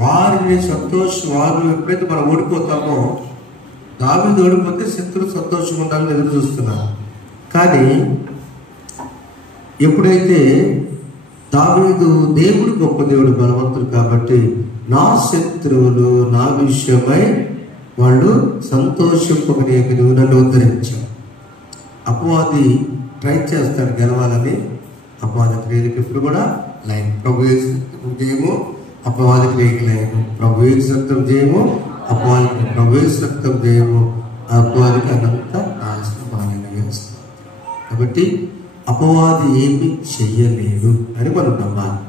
వారిని వారు ఎప్పుడైతే మనం ఓడిపోతామో, దావీదు ఓడిపోతే శత్రువు సంతోషంగా ఉండాలని ఎదురు చూస్తున్నారు. కానీ ఎప్పుడైతే దావీదు దేవుడు గొప్ప దేవుడు, బలవంతుడు కాబట్టి నా శత్రువులు నా విషయమై వాళ్ళు సంతోషింపకనేకి నువ్వు నన్ను ఉద్ధరించావు. అపవాది ట్రై చేస్తాడు గెలవాలని. అపవాది క్రియలకు ఎప్పుడు కూడా లైన్. ప్రభు జయము, అపవాది క్రియకి లైన్. ప్రభు రక్తం జయము, అపవాదికి ప్రభు రక్తం జయము, అపవాదికి అనంత నాశనం వేస్తాం. కాబట్టి అపవాది ఏమి చెయ్యలేడు అని మనం నమ్మాలి.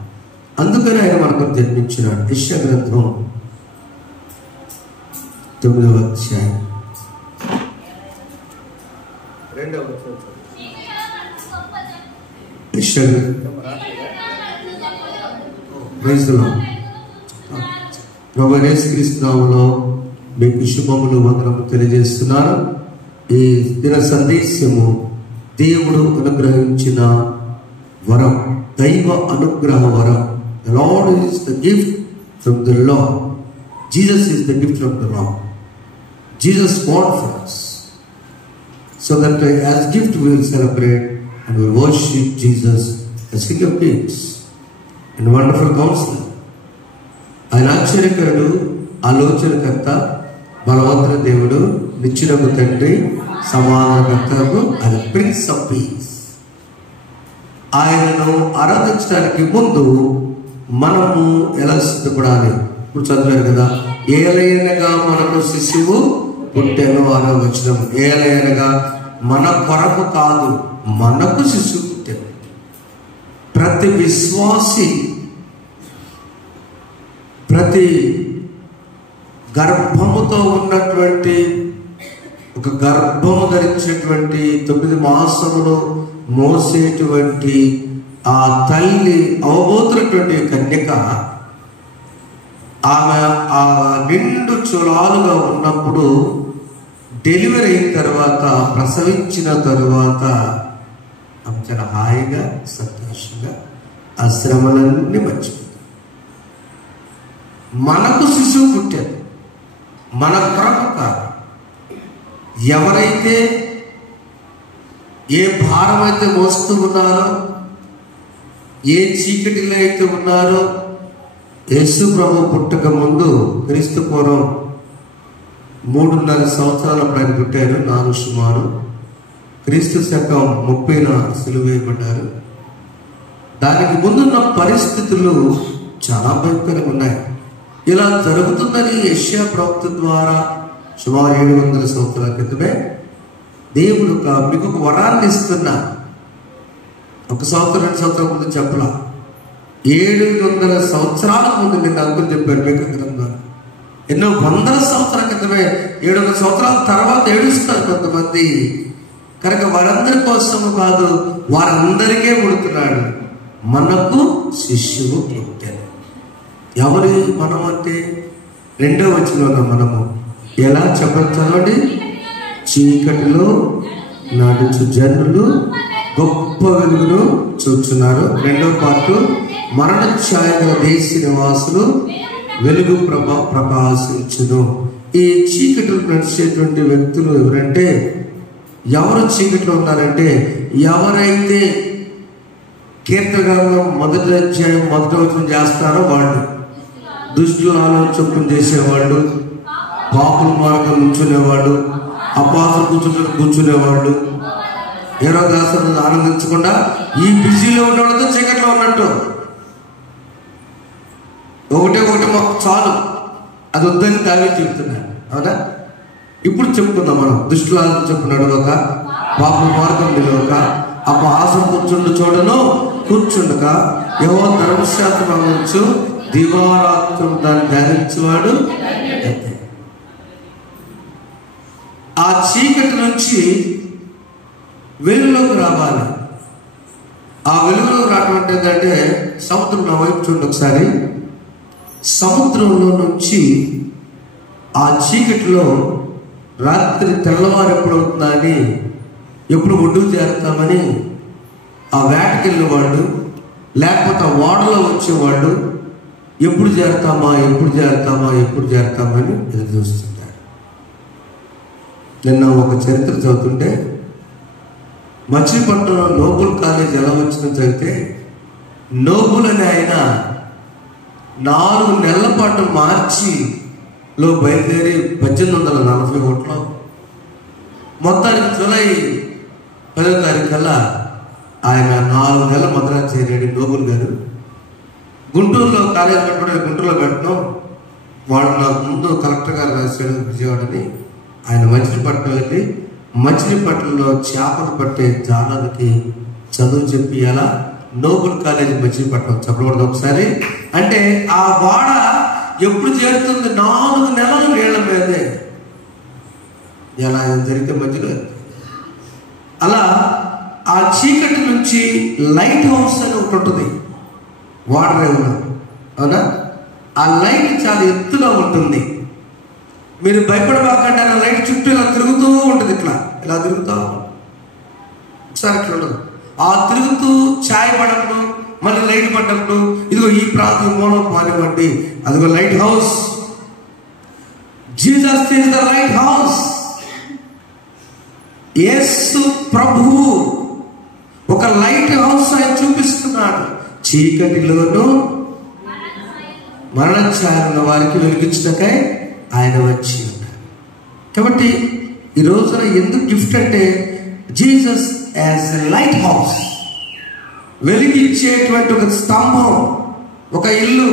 అందుకని ఆయన మనకు జన్మించినాడు. యెషయా గ్రంథం 9వ అధ్యాయం 2వ వచనం. యెషయా ప్రభు యేసుక్రీస్తు నామములో మీకు శుభములు వందనములు తెలియజేస్తున్నాను. ఈ దిన సందేశము దేవుడు అనుగ్రహించిన వరం, దైవ అనుగ్రహ వరం. The Lord is the gift from the Lord. Jesus is the gift from the Lord. Jesus born for us, so that as gift we will celebrate and we will worship Jesus as King of Kings and wonderful Counselor. ఆయన ఆశ్చర్యకరుడు, ఆలోచనకర్త, బలవంతుల దేవుడు, నిత్యుడగు తండ్రి, సమాధానకర్తకు అది prince of piece. ఆయనను ఆరాధించడానికి ముందు మనము ఎలా సిద్ధపడాలి? ఇప్పుడు చదివారు కదా, ఏలైనగా మనకు శిశువు పుట్టెను 6వ వచనం. ఏలైనగా మన కొరకు కాదు, మనకు శిశువు పుట్టెను. ప్రతి విశ్వాసి, ప్రతి గర్భముతో ఉన్నటువంటి, ఒక గర్భము ధరించేటువంటి 9 మాసములు మోసేటువంటి ఆ తల్లి అవబోతున్నటువంటి కన్యక, ఆమె ఆ నిండు చులాలుగా ఉన్నప్పుడు, డెలివరీ అయిన తర్వాత, ప్రసవించిన తరువాత ఆమె చాలా హాయిగా సంతోషంగా ఆ శ్రమలన్నీ మర్చిపోతుంది. మనకు శిశువు పుట్టాడు, మన కొరకు కాదు. ఎవరైతే ఏ భారం అయితే మోస్తూ ఉన్నారో, ఏ చీకటిలో అయితే ఉన్నారో, యేసు ప్రభు పుట్టక ముందు క్రీస్తు పూర్వం 3.5 సంవత్సరాల ఆయన పుట్టారు. 4 సుమారు క్రీస్తు శకం 30న సిలువ వేయబడ్డారు. దానికి ముందున్న పరిస్థితులు చాలా భయంకరంగా ఉన్నాయి. ఇలా జరుగుతుందని యెషయా ప్రవక్త ద్వారా సుమారు 700 సంవత్సరాల క్రితమే దేవుడు మీకు ఒక వరాన్ని ఇస్తున్నా. 1 సంవత్సరం 2 సంవత్సరాల ముందు చెప్పలా, 700 సంవత్సరాల ముందు నిన్న అంకులు చెప్పారు మీకు గ్రంథం. ఎన్నో వందల సంవత్సరాల క్రితమే, 700 సంవత్సరాల తర్వాత ఏడుస్తారు కొంతమంది. కనుక వారందరి కోసము కాదు, వారందరికీ పుడుతున్నాడు. మనకు శిశువు పుట్టాడు. ఎవరు మనం అంటే 2వ వచనంలో మనము ఎలా చదవండి. చీకటిలో నడుచు జనులు గొప్ప వెలుగును చూస్తున్నారు. 2వ పార్టు, మరణ ఛాయల దేశ నివాసులు వెలుగు ప్రకాశించును. ఈ చీకటిలో నడిచేటువంటి వ్యక్తులు ఎవరంటే, ఎవరు చీకటిలో ఉన్నారంటే, ఎవరైతే కీర్తనలో 1వ అధ్యాయం 1వ వచనం చేస్తారో వాళ్ళు, దుష్టుల ఆలోచన చేసేవాళ్ళు, పాపుల మార్గం కూర్చునేవాళ్ళు, అపాసులు కూర్చునేవాళ్ళు, హేరోదాసులను ఆనందించకుండా ఈ బిజీలో ఉండడంతో చీకట్లో ఉన్నట్టు. ఒకటే చాలు, అది వద్దని దావీదు చెప్తున్నాడు. అవునా? ఇప్పుడు చెప్పుకుందాం మనం. దుష్టుల చెప్పు నడవక, పాపుల మార్గం నిలవక, అపహాసం కూర్చుండు కూర్చుండక, యెహోవా ధర్మశాస్త్రం అమర్చు, దివారాత్రం దాన్ని ధ్యానించేవాడు. ఆ చీకటి నుంచి వెలుగులోకి రావాలి. ఆ వెలుగులోకి రావడం అంటే ఏంటంటే, సముద్రం నా వైపు చూడండి ఒకసారి. సముద్రంలో నుంచి ఆ చీకటిలో రాత్రి తెల్లవారు ఎప్పుడు అవుతుందా అని, ఎప్పుడు ఒడ్డుకు చేరుతామని ఆ వేటకెళ్ళిన వాళ్ళు, లేకపోతే ఓడలో వచ్చేవాళ్ళు, ఎప్పుడు చేరతామా అని ఎదురు చూస్తుంటారు. నిన్న ఒక చరిత్ర చదువుతుంటే మచిలీపట్నంలో నోబుల్ కాలేజ్ ఎలా వచ్చిందని చదివితే, నోబుల్ అనే ఆయన 4 నెలల పాటు మార్చిలో బయలుదేరి 1841లో మొత్తానికి జూలై 10వ తారీఖు కల్లా ఆయన 4 నెలల మద్రాసు చేరాడు నోబుల్ గారు. గుంటూరులో కాలేజ్ కట్టుబడి గుంటూరులో పెట్టడం, వాడు నాకు ముందు కలెక్టర్ గారు రాశాడు విజయవాడని. ఆయన మచిలీపట్నం వెళ్ళి మచిలీపట్నంలో చేపలు పట్టే జాలకి చదువు చెప్పి అలా నోబుల్ కాలేజ్ మచిలీపట్నం చెప్పకూడదు ఒకసారి. అంటే ఆ వాడ ఎప్పుడు చేరుతుంది? 4 నెలలు నీళ్ల మీదే. ఎలా జరిగితే మధ్యలో అలా ఆ చీకటి నుంచి లైట్ హౌస్ అని ఒకటి ఉంటుంది వాటర్ ఏమన్నా, అవునా? ఆ లైట్ చాలా ఎత్తుగా ఉంటుంది. మీరు భయపడబాకంటే ఆ లైట్ చుట్టూ ఇలా తిరుగుతూ ఉంటుంది, ఇలా తిరుగుతూ ఒకసారి ఇట్లా ఉండదు. ఆ తిరుగుతూ ఛాయ్ పడప్పుడు, మళ్ళీ లైట్ పడ్డప్పుడు, ఇదిగో ఈ ప్రాంతం మూలం పానివ్వండి, అదిగో lighthouse. Jesus is the lighthouse. యేసు ప్రభువు ఒక లైట్ హౌస్ ఆయన చూపిస్తున్నాడు. చీకటిలోనూ మరణ ఛాయలున్న వారికి వెలిగించటకై ఆయన వచ్చి ఉన్నారు. కాబట్టి ఈ రోజున ఎందుకు గిఫ్ట్ అంటే, Jesus as a lighthouse, వెలిగించేటువంటి ఒక స్తంభం, ఒక ఇల్లు.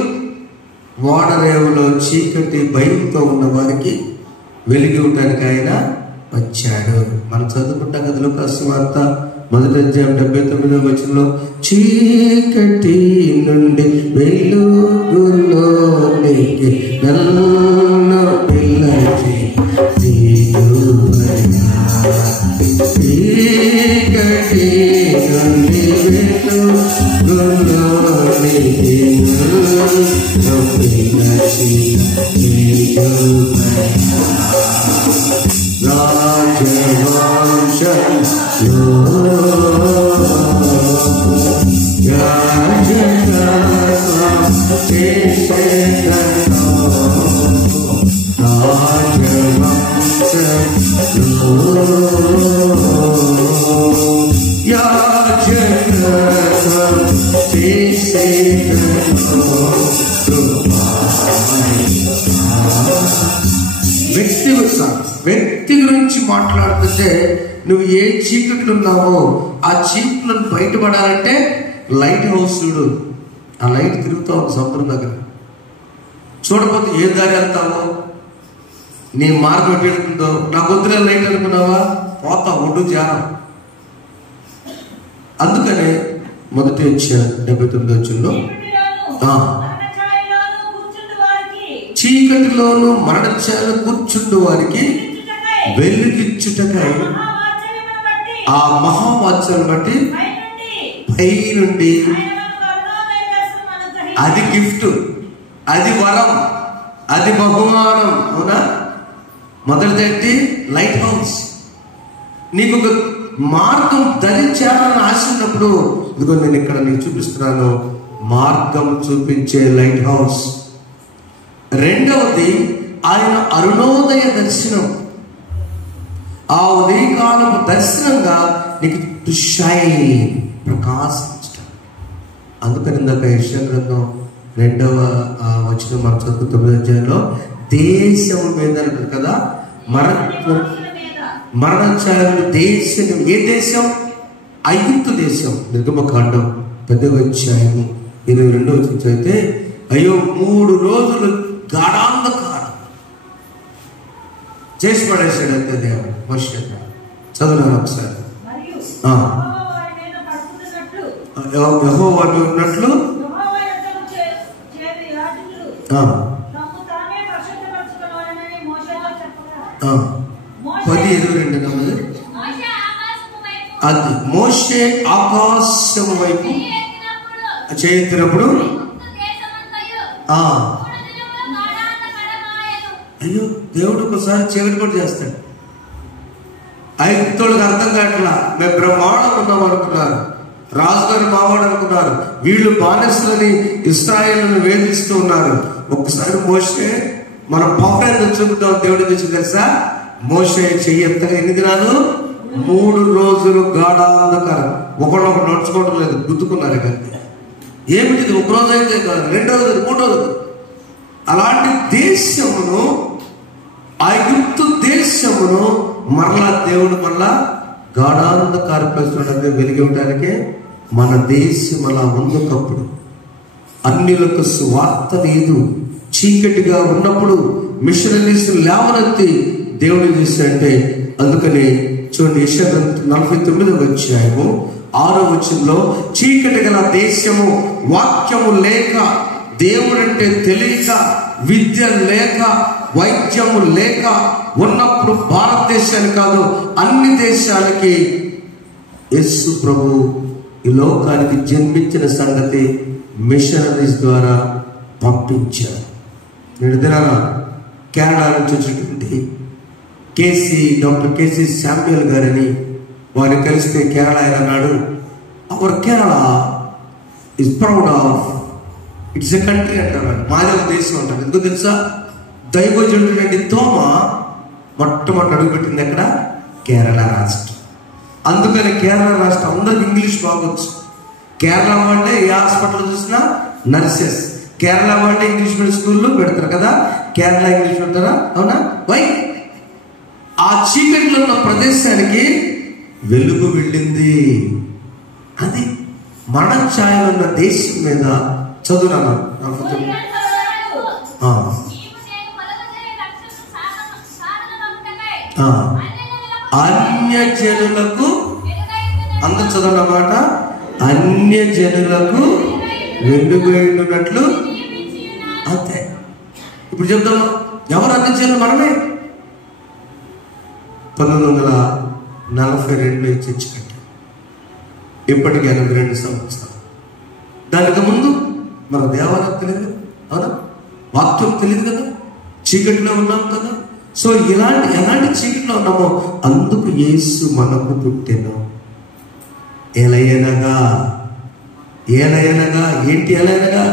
ఓడరేవులో చీకటి భయంతో ఉన్న వారికి వెలిగి ఉండడానికి ఆయన వచ్చాడు. మనం చదువుకుంటాం కదా లూకా సువార్త 1వ అధ్యాయం 79వ వచనంలో, చీకటి నుండి వెలుగులోనికి నన్ను పిలిచి చీకటి నుండి వెలుగులోనికి నన్ను పిలిచి వ్యక్తి గురించి మాట్లాడుతుంటే, నువ్వు ఏ చీకట్లు ఉన్నావో ఆ చీకట్లను బయటపడాలంటే లైట్ హౌస్ చూడు. ఆ లైట్ తిరుగుతావు సముద్రం దగ్గర. చూడకపోతే ఏ దారి వెళ్తావో, నీ మార్గం ఎటు వెళ్తుందో, నా వద్దులే లైట్ అనుకున్నావా, పోతా ఒడ్డు జారం. అందుకనే 1వ అధ్యాయం 79వ వచనంలో, చీకటిలోను మరణ ఛాయలో కూర్చుండు వారికి వెలుగిచ్చుటకై ఆ మహావాత్సల్యం బట్టి పై నుండి, అది గిఫ్ట్, అది వరం, అది బహుమానం, అవునా? మొదటిదేంటి? Lighthouse. నీకు ఒక మార్గం ధరించాలని ఆశ ఉన్నప్పుడు, ఇదిగో నేను ఇక్కడ నీకు చూపిస్తున్నాను, మార్గం చూపించే లైట్ హౌస్. రెండవది ఆయన అరుణోదయ దర్శనం. ఆ ఉదయకాలపు దర్శనంగా నీకు ప్రకాశించటం. అందుకని ఇందాక యెషయా గ్రంథం 2వ వచనం మనం చదువుకున్న 9వ అధ్యాయంలో, దేశం మీద అంటారు కదా, మరణఛాయలు దేశం. ఏ దేశం? ఐగుప్తు దేశం. నిర్గమకాండం 10వ అధ్యాయం 22వ వచనం చదివితే, అయ్యో 3 రోజులు గాఢాంధకారం చేసి పడేసాడు అంతే దేవుడు. మోషే చదువున్నాను ఒకసారి. యెహోవా ఉన్నట్లు 10:22 అది మోషే ఆకాశం వైపు చేయెత్తినప్పుడు, అయ్యో దేవుడు ఒకసారి చీకటి కూడా చేస్తాడు. ఐగుప్తులకు అర్థం కావట్లా, మేము బ్రహ్మాండం ఉన్నాం అనుకున్నారు. రాజుగారు మావాడు అనుకున్నారు. వీళ్ళు బానిసలని ఇశ్రాయేలును వేధిస్తూ ఉన్నారు. ఒక్కసారి మోషే మన పవర్ ఎంత చూపుతాం దేవుడి నుంచి తెలుసా? మోషే చెయ్యెత్తగా ఎన్ని దినాలు? 3 రోజులు గాఢాంధకారం. ఒకళ్ళొకరు నడుచుకోవడం లేదు, గుద్దుకున్నారు కానీ. ఏమిటిది? 1 రోజు అయితే కాదు, 2 రోజులు, 3 రోజులు. అలాంటి దేశమును, ఐగుప్తు దేశమును మరలా దేవుడు మరలా గాఢాంధకార పరిస్థితులు వెలిగి ఉండడానికే మన దేశం అలా ఉందొకప్పుడు. అన్యులకు సువార్త లేదు, చీకటిగా ఉన్నప్పుడు మిషనరీస్ లేవనెత్తి దేవుడు చేశాడంటే. అందుకని చూడండి, యెషయా 49వ అధ్యాయము 6వ వచనంలో, చీకటి గల దేశము, వాక్యము లేక, దేవుడంటే తెలియక, విద్య లేక, వైద్యము లేక ఉన్నప్పుడు భారతదేశానికి కాదు అన్ని దేశాలకి యేసు ప్రభు ఈ లోకానికి జన్మించిన సంగతి మిషనరీస్ ద్వారా పంపించారు. నేడు దినాన కేరళ నుంచి వచ్చినటువంటి డాక్టర్ కేసీ శామ్యుయల్ గారని వారిని కలిస్తే కేరళ ఆయన అన్నాడు, our Kerala is proud of its a country అంటారు. మాదే దేశం అంటారు. ఎందుకు తెలుసా? దైవజనుడి తోమ మొట్టమొదటి అడుగుపెట్టింది ఎక్కడ? కేరళ రాష్ట్రం. అందుకని కేరళ రాష్ట్రం అందరికి ఇంగ్లీష్ బాగొచ్చు. కేరళ వాళ్ళే ఏ హాస్పిటల్ చూసినా నర్సెస్. కేరళ వాళ్ళే ఇంగ్లీష్ మీడియం స్కూల్లో పెడతారు కదా, కేరళ ఇంగ్లీష్ పెడతారా? అవునా? వై? ఆ చీకట్లో ఉన్న ప్రదేశానికి వెలుగు వెళ్ళింది. అది మన ఛాయలు ఉన్న దేశం మీద చదువునా అన్యజనులకు, అందరు చదవనమాట, అన్యజనులకు వెలుగున్నట్లు. అంతే. ఇప్పుడు చెప్తాము, ఎవరు అన్యజనులు? మనమే. 1942 చర్చి కట్టారు. ఇప్పటికి 82 సంవత్సరాలు. దానికి ముందు మన దేవాలయం తెలియదు, అవునా? వాక్యం తెలియదు కదా, చీకటిలో ఉన్నాం కదా. సో ఎలాంటి చీకటిలో ఉన్నామో అందుకు యేసు మనకు పుట్టెను. ఎలయనగా ఏంటి? ఎలయనగా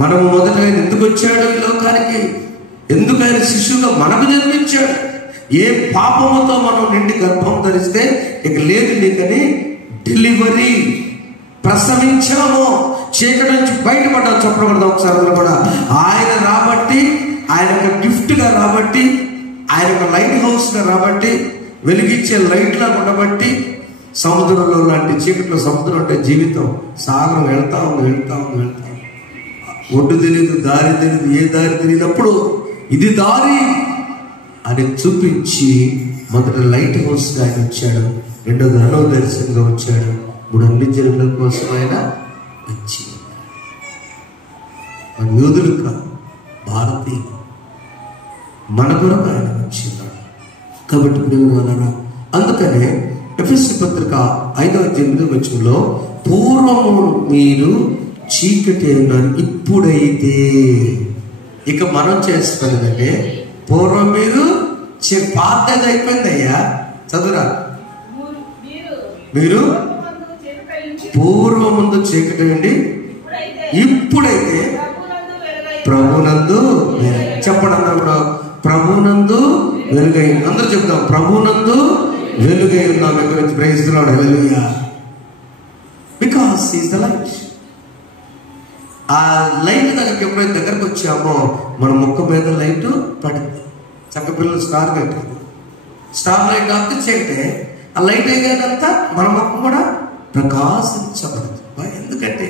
మనము మొదట ఎందుకు వచ్చాడు ఈ లోకానికి? ఎందుకు ఆయన శిశువుగా మనకు జన్మించాడు? ఏ పాపముతో మనం నిండి గర్భం ధరిస్తే ఇక లేదు నీకని డెలివరీ, ప్రసవించాము, చీకటి నుంచి బయటపడ్డాం. చెప్పకూడదు ఒకసారి కూడా. ఆయన రాబట్టి, ఆయన ఒక గిఫ్ట్గా రాబట్టి, ఆయన ఒక లైట్ హౌస్గా రాబట్టి, వెలిగించే లైట్లా ఉండబట్టి, సముద్రంలో లాంటి చీకట్లో, సముద్రం అంటే జీవితం, సాగరం వెళ్తా ఉంది. ఒడ్డు తెలియదు, దారి తెలియదు, ఏ దారి తెలియనప్పుడు ఇది దారి అని చూపించి మొదట లైట్ హౌస్గా ఆయన వచ్చాడు. రెండోది అనో దర్శనంగా వచ్చాడు. 3 అన్ని జనుల కోసం ఆయన వచ్చి, మన యోధులు కాదు, భారతీయులు, మన కొరకు ఆయన వచ్చినాడు. కాబట్టి ప్రియమైన, అందుకనే ఎఫెసీ పత్రిక 5వ అధ్యాయం 8వ వచనంలో, పూర్వము మీరు చీకటి ఉన్నారు, ఇప్పుడైతే. ఇక మనం చేస్తున్నదంటే, పూర్వం మీరు బాధ్యత అయిపోయిందయ్యా. చదువురా, మీరు పూర్వముందు చీకటి ఉండి ఇప్పుడైతే ప్రభునందు. చెప్పండి అందరూ కూడా, ప్రభునందు వెలుగై. అందరూ చెప్తాం, ప్రభునందు వెలుగై ఉన్నాం. ఇక్కడ నుంచి ప్రైస్తున్నాడు. Hallelujah. Because he is the light. ఆ లైట్ దగ్గరకు వచ్చామో మన ముఖం మీద లైట్ పడింది. చక్క పిల్లలు స్టార్ కట్టారు. స్టార్ లైట్ ఆపితే చీకటే, ఆ లైట్ అయ్యేదంతా మన ముఖం కూడా ప్రకాశించబడదు. ఎందుకంటే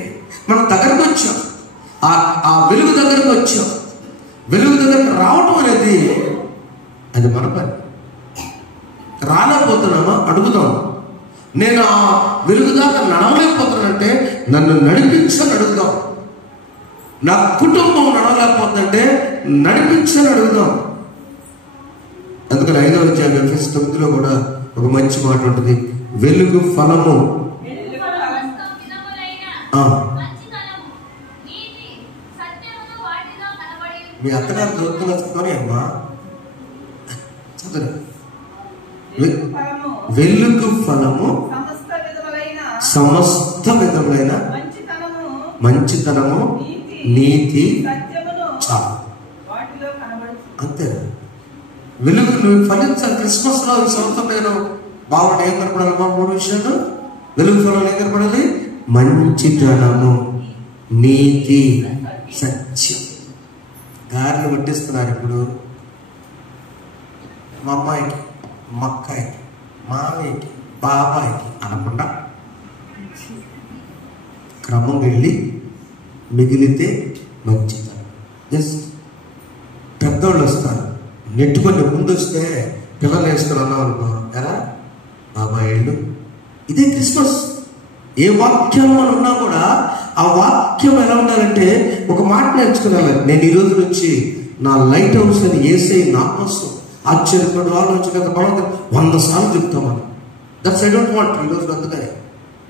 మనం దగ్గరకు వచ్చాం, ఆ వెలుగు దగ్గరకు వచ్చాం. వెలుగు దగ్గరకు రావటం అనేది అది మన పని. రాలేకపోతున్నామా? అడుగుదాం. నేను ఆ వెలుగు దాకా నడవలేకపోతున్నానంటే నన్ను నడిపించని అడుగుదాం. నా కుటుంబం నడవలేకపోతుందంటే నడిపించని అడుగుదాం. అందుకని 5వ అధ్యాయం ఎఫెసీ 9లో కూడా ఒక మంచి మాట ఉంటుంది, వెలుగు ఫలము. మీ అత్తగారు దొరుకుతున్నా చదువుని అమ్మా, చదువు. వెలుగు ఫలము సమస్త విధములైన మంచితనము, నీతి చాలు. అంతే. వెలుగు నువ్వు ఫలించాలి. క్రిస్మస్ లో ఈ సంవత్సరం నేను బాగుంటే ఏం కనపడాలమ్మా? 3 విషయాలు. వెలుగు ఫలంలో ఏం కనపడాలి? మంచితనము, నీతి, సత్యం. గారెలు వడ్డిస్తున్నారు ఇప్పుడు. మా అమ్మాయికి, మా అక్కాయికి, మామయ్యకి, బాబాయికి అనకుండా క్రమం వెళ్ళి మిగిలితే మంచితనం. జస్ట్ పెద్దోళ్ళు వస్తారు, నెట్టుకొని ముందు వస్తే పిల్లలు వేసుకున్నాం అనుకో, ఎలా బాబాయ్ వెళ్ళు. ఇదే క్రిస్మస్. ఏ వాక్యం మనం ఉన్నా కూడా ఆ వాక్యం ఎలా ఉండాలంటే ఒక మాట నేర్చుకున్నాను. నేను ఈ రోజు నుంచి నా లైట్ హౌస్ అని ఏసై నా కోసం ఆశ్చర్యపడు ఆలోచన 100 సార్లు చెప్తామని. That's I don't want. ఈరోజు అందుకని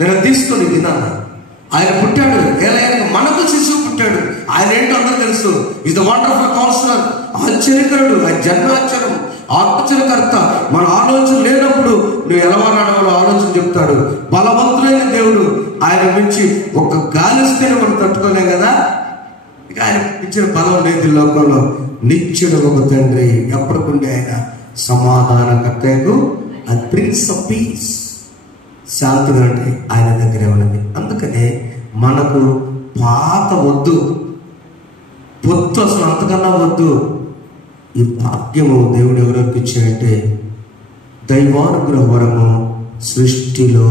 నేను తీసుకొని తిన్నాను. ఆయన పుట్టాడు, ఎలా మనకు శిశువు పుట్టాడు. ఆయన ఏంటో అందరూ తెలుసు. ఈజ్ ద వండర్ఫుల్ కౌన్సిలర్, ఆశ్చర్యకరుడు, ఆయన జన్మాశ్చర్యం, ఆశ్చర్యకర్త. మన ఆలోచన లేనప్పుడు నువ్వు ఎలా నడవాలో ఆలోచన చెప్తాడు. బలవంతుడైన దేవుడు. ఆయన నుంచి ఒక గాలిస్తేనే మనం తట్టుకోలేం కదా. ఇక ఆయన ఇచ్చిన బలం లేదు లోకంలో. నిత్యుడు ఒక తండ్రి, ఎప్పటికుండే ఆయన సమాధానకర్తకు, అది ప్రిన్స్ ఆఫ్ పీస్. శాంతిగా అంటే ఆయన దగ్గరే ఉన్నది. అందుకనే మనకు పాత వద్దు, పొత్తు అసలు అంతకన్నా వద్దు. ఈ భాగ్యము దేవుడు ఎవరికి ఇచ్చాడంటే దైవానుగ్రహ వరము. సృష్టిలో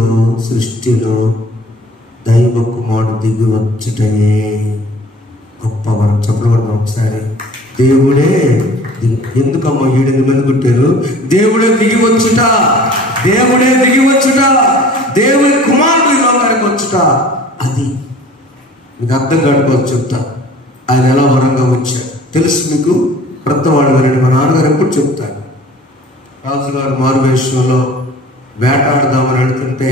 దైవ కుమారుడు దిగి వచ్చుటే గొప్ప వరం. చెప్పడం ఒకసారి దేవుడే ఎందుకమ్మా 7 మంది పుట్టారు? దేవుడే దిగి వచ్చుట, దేవుడే దిగి వచ్చుట, దేవుడి కుమారుడు ఈ లోకానికి వచ్చుట. అది మీకు అర్థం కాకపోవచ్చు. చెప్తా ఆయన ఎలా వరంగా వచ్చాడు తెలుసు మీకు. క్రొత్తవాడు వినండి. మా నాన్నగారు ఎప్పుడు చెప్తారు, రాజుగారు మారువేషంలో వేటాడుదామని వెళుతుంటే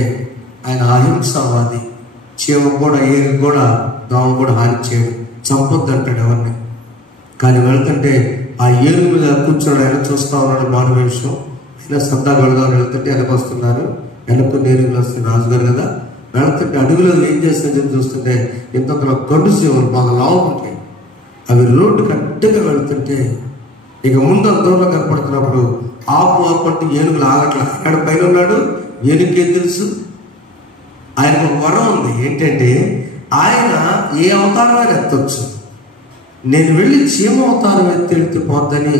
ఆయన అహింసావాది. చీమ కూడా, ఏరు కూడా, దోమ కూడా హాని చేయడు, చంపొద్దు అంటాడు ఎవరిని. కానీ వెళ్తుంటే ఆ ఏరు మీద కూర్చోడు. ఆయన చూస్తా ఉన్నాడు మారువేషం. ఆయన సరదాగా వెళదామని వెళ్తుంటే వెనక వస్తున్నారు. వెనక్కు నేరుగా వస్తుంది రాజుగారు కదా. వెళుతుంటే అడుగులో ఏం చేస్తుందని చూస్తుంటే ఇంతలో గడ్డు సీమలు బాగా లావు ఉంటాయి. అవి రోడ్డు కరెక్ట్గా వెళుతుంటే ఇక ముందు దూరంలో కనపడుతున్నప్పుడు ఆపు అంటే ఏనుగులు ఆగట్లా. అక్కడ పైన ఉన్నాడు. ఏనుగుకేం తెలుసు? ఆయనకు ఒక వరం ఉంది. ఏంటంటే ఆయన ఏ అవతారమైనా ఎత్తవచ్చు. నేను వెళ్ళి చీమ అవతారం ఎత్తి పోద్దని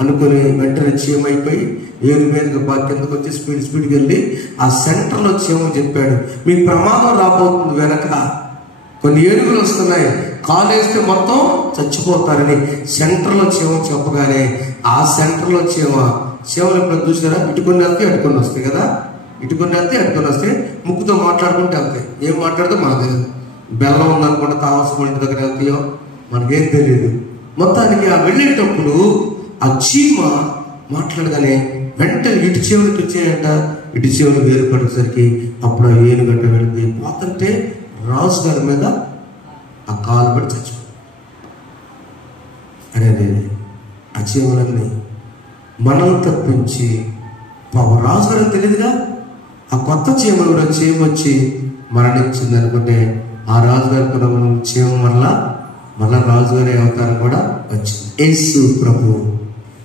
అనుకుని వెంటనే చీమ అయిపోయి ఏనుగు మీదకి బాగా కిందకు వచ్చి స్పీడ్కి వెళ్ళి ఆ సెంటర్లో చీమ చెప్పాడు, మీ ప్రమాదం రాబోతుంది, వెనక కొన్ని ఏనుగులు వస్తున్నాయి, కాలు వేస్తే మొత్తం చచ్చిపోతారని సెంటర్లో చీమ చెప్పగానే ఆ సెంటర్లో చీమలు ఎప్పుడు చూసారా? ఇటుకొని వెళ్తే అటుకొని వస్తాయి కదా. ఇటుకొని వెళ్తే అటుకొని వస్తే ముక్కుతో మాట్లాడుకుంటే వెళ్తాయి. ఏం మాట్లాడితే మనకు తెలియదు. బెల్లం ఉందనుకుంటే కావాల్సిన ఇంటి దగ్గర వెళ్తాయో మనకేం తెలియదు. మొత్తానికి ఆ వెళ్ళేటప్పుడు ఆ చీమ మాట్లాడగానే వెంటనే ఇటు చీమలకు వచ్చాయంట. ఇటు చీమలు వేరుపడేసరికి అప్పుడు ఆ ఏనుగంట వెళ్ళిపోయి పోతుంటే రాజు గారి మీద ఆ కాలు పడి చచ్చిపోయింది. అరే ఆ చీమలన్నీ మనం తప్పించి రాజు గారికి తెలియదుగా. ఆ కొత్త చీమ కూడా చీమ వచ్చి మరణించింది అనుకుంటే ఆ రాజుగారి కూడా చీమ మళ్ళా రాజుగారి అవతారం కూడా వచ్చింది. యేసు ప్రభు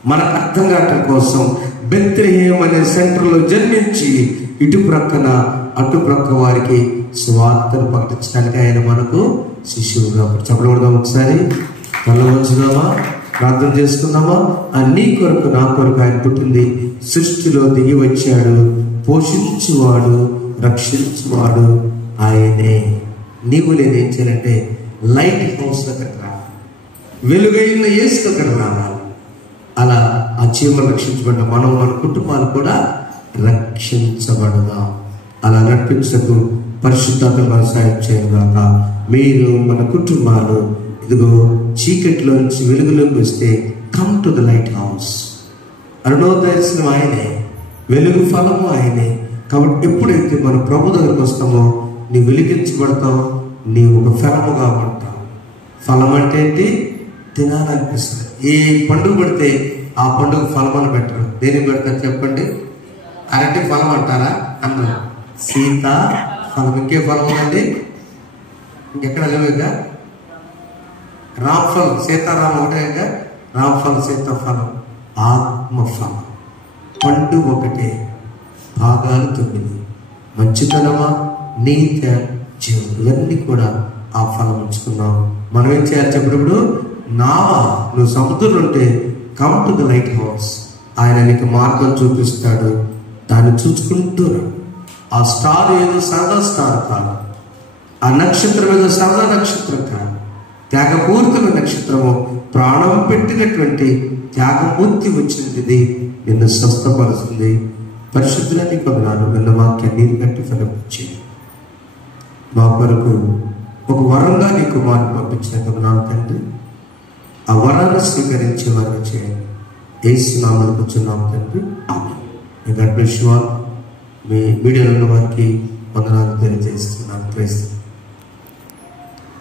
మనకు అర్థం కావటం కోసం బెత్లెహేమ్ అనే సెంటర్లో జన్మించి ఇటు ప్రక్కన అటు ప్రక్క వారికి స్వార్థను ప్రకటించడానికి ఆయన మనకు శిష్యువుగా చెప్పకూడదాం. ఒకసారి కళ్ళ వచ్చుదామా, ప్రార్థన చేసుకుందామా. ఆ నీ కొరకు నా కొరకు ఆయన పుట్టింది. సృష్టిలో దిగి వచ్చాడు, పోషించువాడు, రక్షించువాడు ఆయనే. నీవు నేనేం చేయాలంటే లైట్ హౌస్ దగ్గర రావాలి, వెలుగైన యేసు దగ్గర రావాలి. అలా ఆ చీమలు రక్షించబడ్డ మనం మన కుటుంబాలు కూడా రక్షించబడదాం. అలా నడిపించకు పరిశుద్ధాత్మ మన సాయం చేయగాక. మీరు మన కుటుంబాలు ఇదిగో చీకటిలో నుంచి వెలుగులోకి వస్తే come to the lighthouse. అరుణోదర్శనం ఆయనే, వెలుగు ఫలము ఆయనే. కాబట్టి ఎప్పుడైతే మన ప్రభు దగ్గరకు వస్తామో నీ వెలిగించబడతావు, నీవు ఒక ఫలముగా ఉంటావు. ఫలం అంటే ఏంటి? తినాలనిపిస్తుంది. ఏ పండుగ పెడితే ఆ పండుగ ఫలం అని పెట్టరు. దేనికి పెడతారు చెప్పండి? అరటి ఫలం అంటారా? అన్నారు సీత ఫలం. ఇంకే ఫలం ఉందండి? ఇంకెక్కడ లేవుగా? రామఫలం, సీతారామ ఒకటే, రామఫలం, సీతాఫలం, ఆత్మఫలం. పండు ఒకటే, భాగాలు 9. మంచితనమా, నీతి, జీవం, ఇవన్నీ కూడా ఆ ఫలం ఉంచుకున్నాం. మనం ఏం చేయాలి చెప్పినప్పుడు, నావా నువ్వు సముద్రంలో ఉంటే come to the light house. ఆయన నీకు మార్గం చూపిస్తాడు, దాన్ని చూసుకుంటూ రా. ఆ స్టార్ ఏదో సరదా స్టార్ కాదు, ఆ నక్షత్రం ఏదో సరదా నక్షత్రం కాదు, త్యాగపూరితమైన నక్షత్రము, ప్రాణం పెట్టినటువంటి త్యాగమూర్తి వచ్చినది నిన్ను స్వస్థపరుస్తుంది. పరిశుద్ధులని కొందరు నిన్న వాక్యాన్ని నీరు కట్టి ఫలించి మా కొరకు ఒక వరంగా నీ కుమారుని పంపించినందుకు నా తండ్రి, ఆ వరాన్ని స్వీకరించే వారిని చేయండి. యేసు నామములో కూర్చున్నాం తండ్రి, amen. God bless you all. మీ వీడియోలో ఉన్న వారికి వందనాలు తెలియజేస్తున్నాను. ప్రైజ్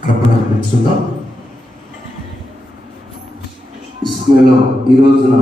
అర్పణించుకుందాం. ఈ రోజున